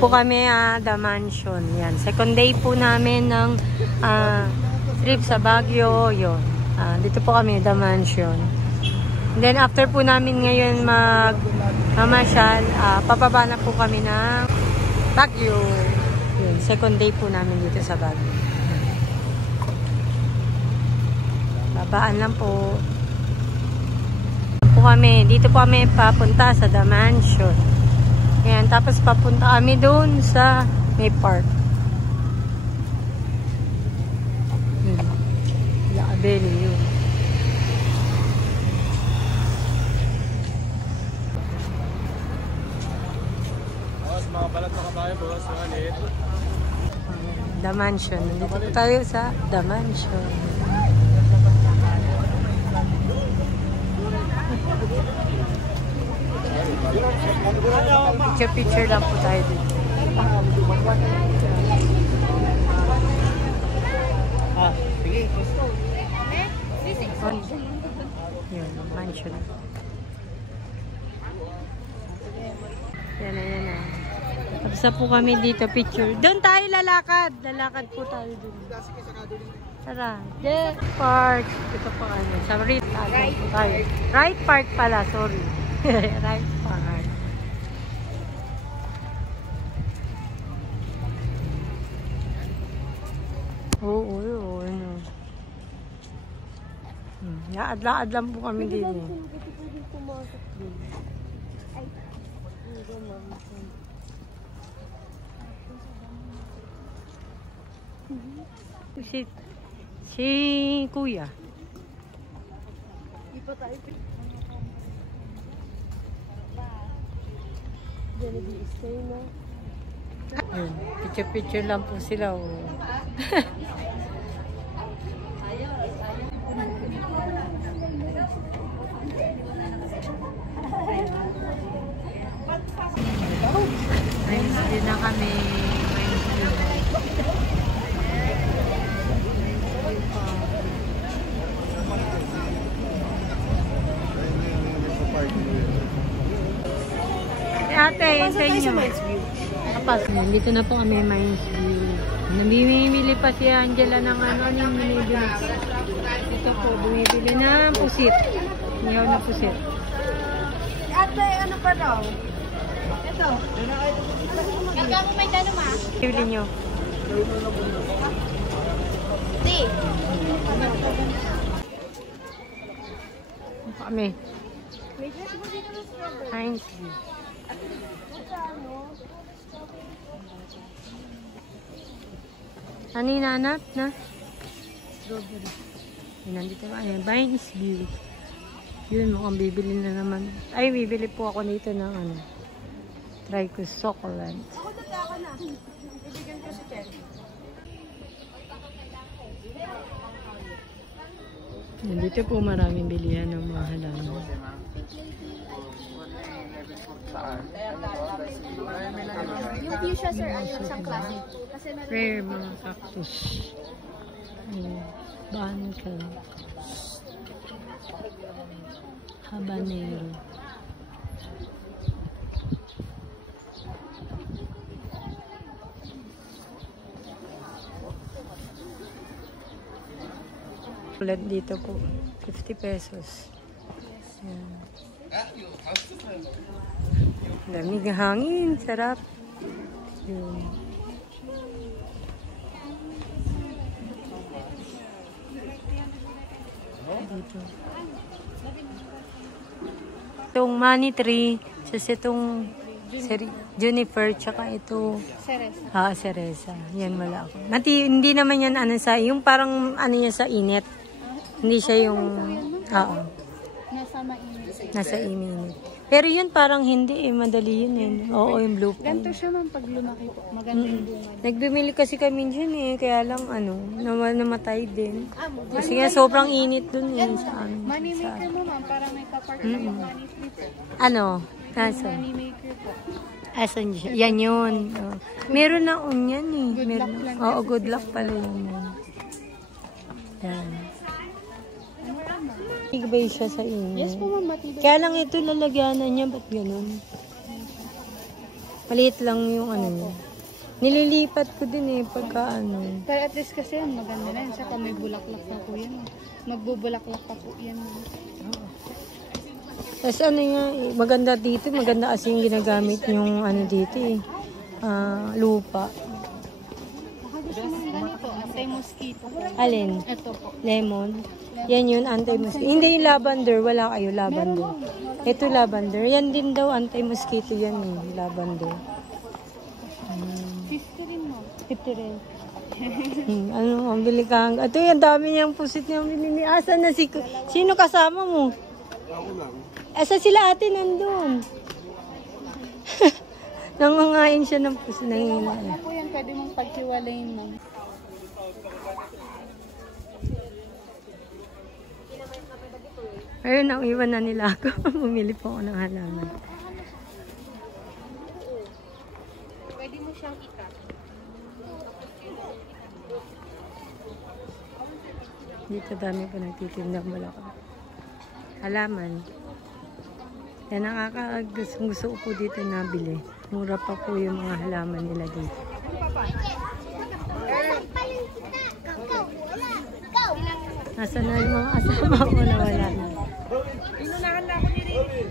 po kami The Mansion. Yan. Second day po namin ng trip sa Baguio. Yun. Dito po kami The Mansion. And then after po namin ngayon mamasyal, papaba na po kami ng Baguio. Yun. Second day po namin dito sa Baguio. Babaan lang po. Dito po kami papunta sa The Mansion. Ayan, tapos papunta kami doon sa May Park. Laabeli yun. Mga balat na kabayo, boss. The Mansion. Dito po tayo sa The Mansion. Picture lang po tayo dito. Sige. Yun, mansion. Yan na. Tapos na po kami dito, picture. Doon tayo lalakad. Lalakad po tayo doon. Tara. Park. Ito po ano. Sa right tayo. Right Park pala, sorry. Right Park. Oo, ano. Laad-laad lang po kami din. Si Kuya. Picture lang po sila. Ayun na kami. Ate, sa inyo. Kapag, dito na po kami Mines View. Namimili pa si Angela ng ano yung binibili. Ito po, bumibili ng pusit. Niyaw na pusit. Ate, ano pa daw? Ito. Gagawa mo may dano ma? Bibili nyo. Di. Kami. Mines View. Ano yung nanap na? Strawberry. Nandito ba? Ayan, Mines View. Yun, mukhang bibili na naman. Ay, bibili po ako nito ng ano. Try ko succulent. Ako dati ako na. Ibigyan ko si Chen. Nandito po maraming bilihan ng mga halaman. Yung fuchsia sir, ano yung isang klase? Rare mga cactus. Banka. Habanero. Ulat dito po. 50 pesos. Yan. Lamig ng hangin. Sarap. Yun. Dito. Itong money tree. Kasi itong juniper. Tsaka ito. Cereza. Cereza. Yan wala ako. Hindi naman yan ano sa, yung parang ano niya sa init. Hindi siya yung, Nasa mainit. nasa init. Pero yun parang hindi madali yun eh. Oo, yung blue pine. Ganito siya man pag lumaki po. Maganda yung bunga. Nagbimili kasi kami dyan kaya lang namatay din. Kasi nga sobrang init dun sa amin. Money maker mo ma'am, para may kapark na yung money flipper. Ano? Nasa? Money maker po. Asan siya? Yan yun. Meron na yan eh. Good luck lang. Oo, good luck pala yun. Yan. Matibay siya sa inyo. Yes po ma'am, matibay. Kaya lang ito lalagyanan niya, ba't ganun? Maliit lang yung ano niya. Nililipat ko din eh pagka ano. Pero at least kasi yan, maganda na yan. Saka may bulaklak na po yan. Magbubulaklak pa po yan. Tapos ano nga, maganda dito, maganda kasi yung ginagamit yung ano dito eh. Lupa. Baka gusto nang ganito, anti-mosquito. Alin? Ito po. Lemon. Yan yun, anti-mosquito. Hindi yung lavender, wala kayo lavender. Ito lavender. Yan din daw, anti-mosquito yan eh, lavender. 50 rin mo. 50 rin. Ano, ang bili ka. Ito yung dami niyang pusit niyang binili. Asan na si... Sino kasama mo? Ako lang. Asa sila ate nandun? Nangangain siya ng pusit. Ano po yan, pwede mong paghiwalayin lang. Ayun, iwan na nila ako. Bumili po ako ng halaman. Pwede mo siyang ikat. Dito dami po nagtitindang balaka. Halaman. Yan gusto ko po dito nabili. Mura pa po yung mga halaman nila dito. Nasaan na yung mga asama ko na wala na. Inunahan na ako ni Rin.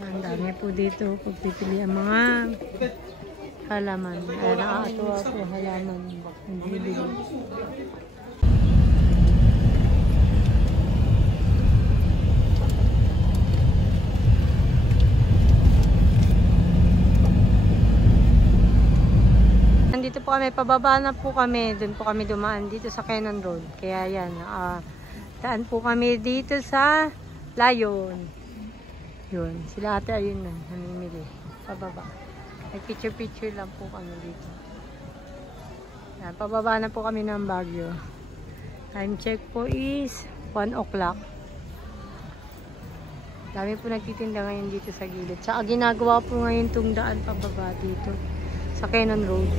Ang dami po dito pagpipili ang mga halaman. Ay, nakakatuwa po halaman. Hindi bibili. Nandito po kami, pababa na po kami. Doon po kami dumaan dito sa Cannon Road. Kaya yan, daan po kami dito sa Lion. Yun, sila ate ayun na, namimili. Pababa. Nag-picture-picture lang po kami dito. Yan, pababa na po kami ng Baguio. Time check po is 1 o'clock. Dami po nagtitinda ngayon dito sa gilid. Tsaka ginagawa po ngayon itong daan pababa dito sa Cannon Road.